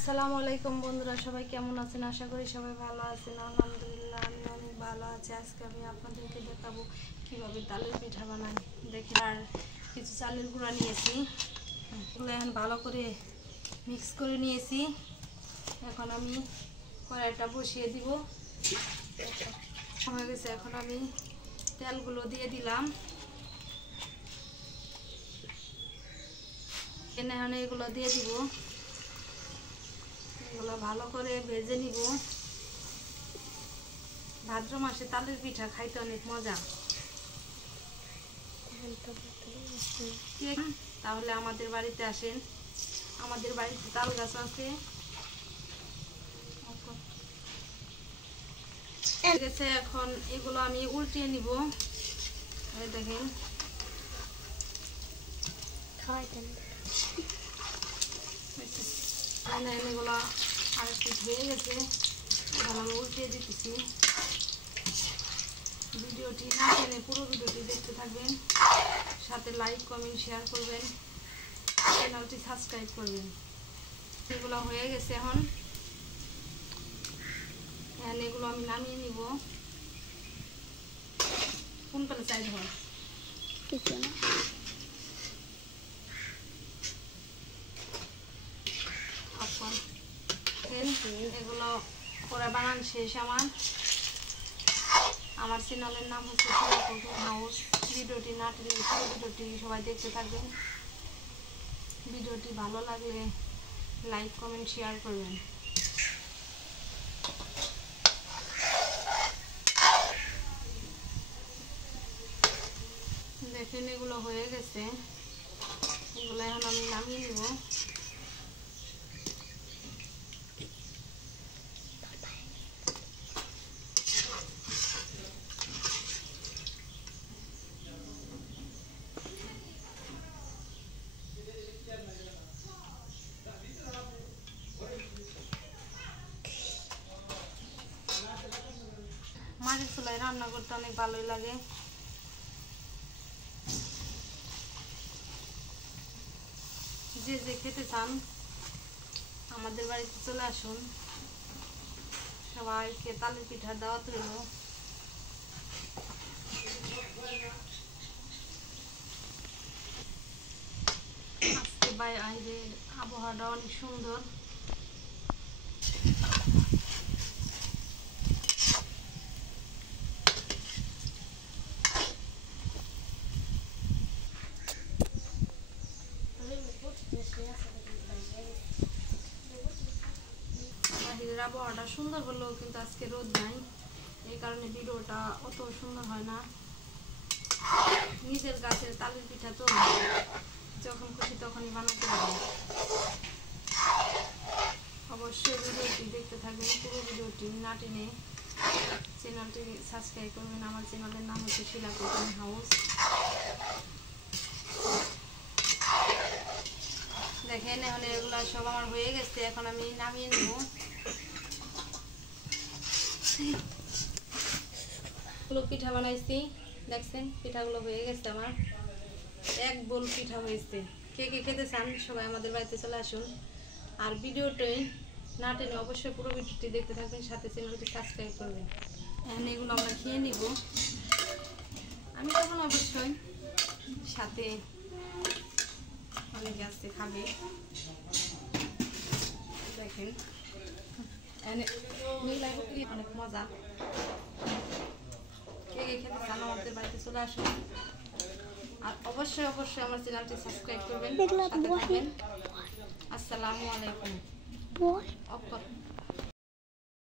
আসসালামু আলাইকুম বন্ধুরা, সবাই কেমন আছেন? আশা করি সবাই ভালো আছেন। আলহামদুলিল্লাহ আমি অনেক ভালো আছি। আজকে আমি আপনাদেরকে দেখাবো কিভাবে তালের পিঠা বানাই। দেখি আর কিছু চালের গুঁড়া নিয়েছি, এগুলো এখন ভালো করে মিক্স করে নিয়েছি। এখন আমি কড়াইটা বসিয়ে দিব, হয়ে গেছে। এখন আমি তেলগুলো দিয়ে দিলাম, এখন এগুলো দিয়ে দিব, এগুলো ভালো করে ভেজে নিব। ভাদ্র মাসে তালের পিঠা খাইতে অনেক মজা। তাহলে আমাদের বাড়িতে আসেন, আমাদের বাড়িতে তাল গাছ আছে। এখন এগুলো আমি উল্টিয়ে নিব। দেখেন এগুলো আর একটু হয়ে গেছে, আমি উল্টিয়ে দিতেছি। ভিডিওটি না টেনে পুরো ভিডিওটি দেখতে থাকবেন, সাথে লাইক কমেন্ট শেয়ার করবেন, চ্যানেলটি সাবস্ক্রাইব করবেন। এগুলো হয়ে গেছে। এখন এগুলো আমি নামিয়ে নিব। কোন পালে চাই ধর এগুলো পরে বানান শেষ। আমার চ্যানেলের নাম হচ্ছে হাউস। ভিডিওটি না টেনে ভিডিওটি সবাই দেখতে থাকবেন। ভিডিওটি ভালো লাগলে লাইক কমেন্ট শেয়ার করবেন। দেখেন এগুলো হয়ে গেছে, এগুলো এখন আমি নামিয়ে নিব। মাটির চুলায় রান্না করতে অনেক ভালোই লাগে। যে যে খেতে চান আমাদের বাড়িতে চলে আসুন। সবাইকে তালের পিঠা দাওয়াত রইল। আজকে বাইরে আবহাওয়াটা অনেক সুন্দর। বাহিরের আবহাওয়াটা সুন্দর হলেও কিন্তু আজকে রোদ নাই, এই কারণে ভিডিওটা অত সুন্দর হয় না। নিজের গাছের তালের পিঠা তো যখন খুশি তখনই বানাতে হবে। অবশ্যই ভিডিওটি দেখতে থাকবেন, পুরো ভিডিওটি না টেনে চ্যানেলটি সাবস্ক্রাইব করবেন। আমার চ্যানেলের নাম হচ্ছে শিলা কুকিং হাউস। দেখেন এখন এগুলো সব আমার হয়ে গেছে, এখন আমি নামিয়ে নেব। পিঠা বানাইছি, দেখছেন পিঠাগুলো হয়ে গেছে। আমার এক বোল পিঠা হয়েছে। কে কে খেতে চান সবাই আমাদের বাড়িতে চলে আসুন। আর ভিডিওটি না টেনে অবশ্যই পুরো ভিডিওটি দেখতে থাকবেন, সাথে চ্যানেলটি সাবস্ক্রাইব করবেন। এখন এগুলো আমরা খেয়ে নিব। আমি তখন অবশ্যই, সাথে অনেকে আসছে খাবে। দেখেন অনেক মজা। কে কে খেতে চান আমাদের বাড়িতে চলে আসুন। আর অবশ্যই অবশ্যই আমার চ্যানেলটি সাবস্ক্রাইব করবেন, সাথে থাকবেন। আসসালামু আলাইকুম।